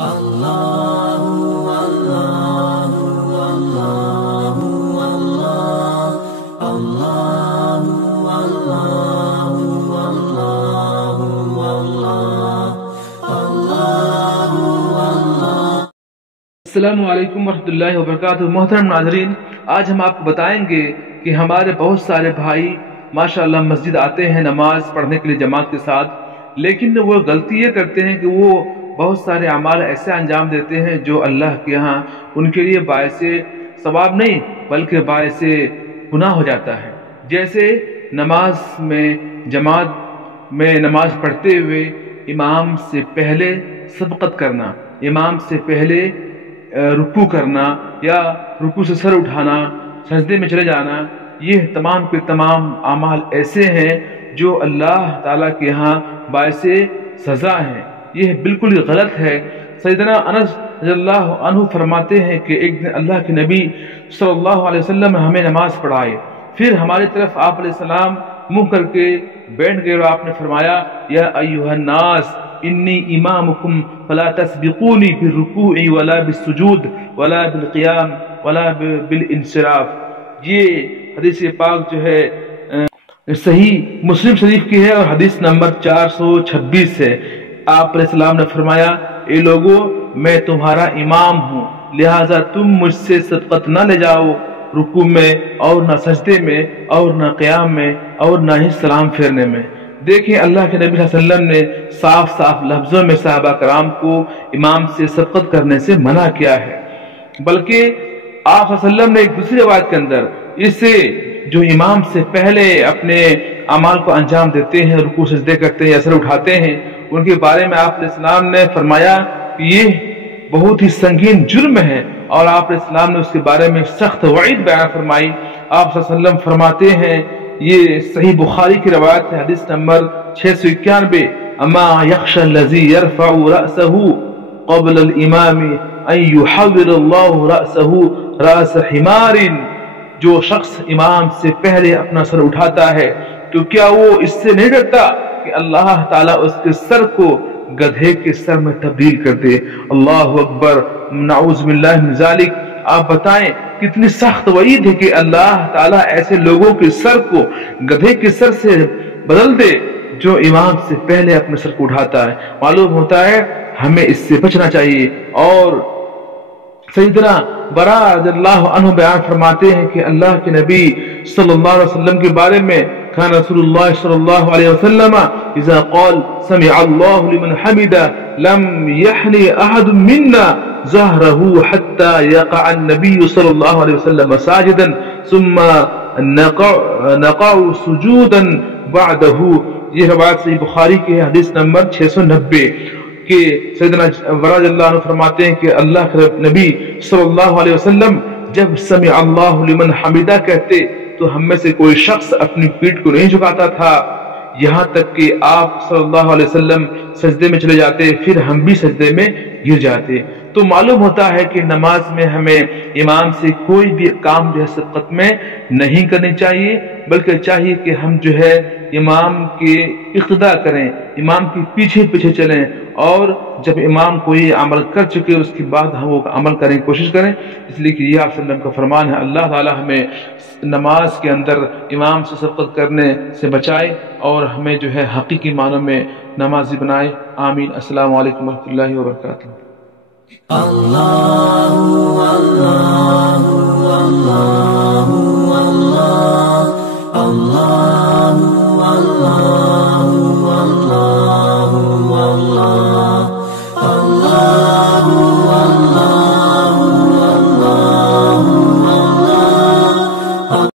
السلام علیکم ورحمۃ اللہ وبرکاتہ۔ محترم ناظرین، آج ہم آپ کو بتائیں گے کہ ہمارے بہت سارے بھائی ماشاءاللہ مسجد آتے ہیں نماز پڑھنے کے لیے جماعت کے ساتھ، لیکن وہ غلطی یہ کرتے ہیں کہ وہ بہت سارے اعمال ایسے انجام دیتے ہیں جو اللہ کے ہاں ان کے لیے باعث ثواب نہیں بلکہ باعث گناہ ہو جاتا ہے۔ جیسے نماز میں جماعت میں نماز پڑھتے ہوئے امام سے پہلے سبقت کرنا، امام سے پہلے رکوع کرنا یا رکوع سے سر اٹھانا، سجدے میں چلے جانا، یہ تمام کے تمام اعمال ایسے ہیں جو اللہ تعالیٰ کے ہاں باعث سزا ہیں۔ یہ بالکل غلط ہے۔ سیدنا انس رضی اللہ عنہ فرماتے ہیں کہ ایک دن اللہ کے نبی صلی اللہ علیہ وسلم ہمیں نماز پڑھائے، پھر ہماری طرف آپ علیہ السلام منہ کر کے بیٹھ گئے اور آپ نے فرمایا، یا ایھا الناس انی امامکم فلا تسبقونی بالرکوع ولا بالسجود ولا بالقیام ولا بالانصراف۔ یہ حدیث پاک جو ہے صحیح مسلم شریف کی ہے اور حدیث نمبر 426 ہے۔ آپ علیہ السلام نے فرمایا، اے لوگو، میں تمہارا امام ہوں، لہٰذا تم مجھ سے سبقت نہ لے جاؤ رکوع میں اور نہ سجدے میں اور نہ قیام میں اور نہ ہی سلام پھیرنے میں۔ دیکھیں اللہ کے نبی صلی اللہ علیہ وسلم نے صاف صاف لفظوں میں صحابہ کرام کو امام سے سبقت کرنے سے منع کیا ہے، بلکہ آپ صلی اللہ علیہ وسلم نے ایک دوسری روایت کے اندر اسے جو امام سے پہلے اپنے اعمال کو انجام دیتے ہیں، رکوع سجدے کرتے ہیں یا سر اٹھاتے ہیں، ان کے بارے میں آپ علیہ السلام نے فرمایا کہ یہ بہت ہی سنگین جرم ہے، اور آپ علیہ السلام نے اس کے بارے میں سخت وعید بیان فرمائی۔ آپ صلی اللہ علیہ وسلم فرماتے ہیں، یہ صحیح بخاری کی روایت ہے، حدیث نمبر 691، اما یخشى الذی یرفع رأسه قبل الامام ان یحول اللہ رأسه رأس حمار۔ جو شخص امام سے پہلے اپنا سر اٹھاتا ہے تو کیا وہ اس سے نہیں ڈرتا کہ اللہ تعالیٰ اس کے سر کو گدھے کے سر میں تبدیل کر دے؟ اللہ اکبر، نعوذ باللہ من ذالک۔ آپ بتائیں کتنی سخت وعید ہے کہ اللہ تعالیٰ ایسے لوگوں کے سر کو گدھے کے سر سے بدل دے جو امام سے پہلے اپنے سر کو اٹھاتا ہے۔ معلوم ہوتا ہے ہمیں اس سے بچنا چاہیے۔ اور سیدنا براء رضی اللہ عنہ بیان فرماتے ہیں کہ اللہ کے نبی صلی اللہ علیہ وسلم کے بارے میں، کان رسول اللہ صلی اللہ علیہ وسلم اذا قال سمع اللہ لمن حمد لم يحني احد منا ظهره حتى يقع النبي صلی اللہ علیہ وسلم ساجدا ثم نقع سجودا بعده۔ یہ روایت صحیح بخاری کی ہے، حدیث نمبر 690 کہ سیدنا براء رضی اللہ عنہ فرماتے ہیں کہ اللہ کے نبی صلی اللہ علیہ وسلم جب سمع اللہ لمن حمدہ کہتے تو ہم میں سے کوئی شخص اپنی پیٹھ کو نہیں جھکاتا تھا، یہاں تک کہ آپ صلی اللہ علیہ وسلم سجدے میں چلے جاتے، پھر ہم بھی سجدے میں گر جاتے۔ تو معلوم ہوتا ہے کہ نماز میں ہمیں امام سے کوئی بھی کام جو ہے سبقت میں نہیں کرنی چاہیے، بلکہ چاہیے کہ ہم جو ہے امام کے اقتداء کریں، امام کے پیچھے پیچھے چلیں، اور جب امام کوئی عمل کر چکے اس کے بعد ہم وہ عمل کرنے کی کوشش کریں، اس لیے کہ یہ آپ صلی اللہ علیہ وسلم کا فرمان ہے۔ اللہ تعالی ہمیں نماز کے اندر امام سے سبقت کرنے سے بچائے اور ہمیں جو ہے حقیقی معنوں میں نمازی بنائے، آمین۔ السلام علیکم ورحمۃ اللہ وبرکاتہ۔ اللہ اللہ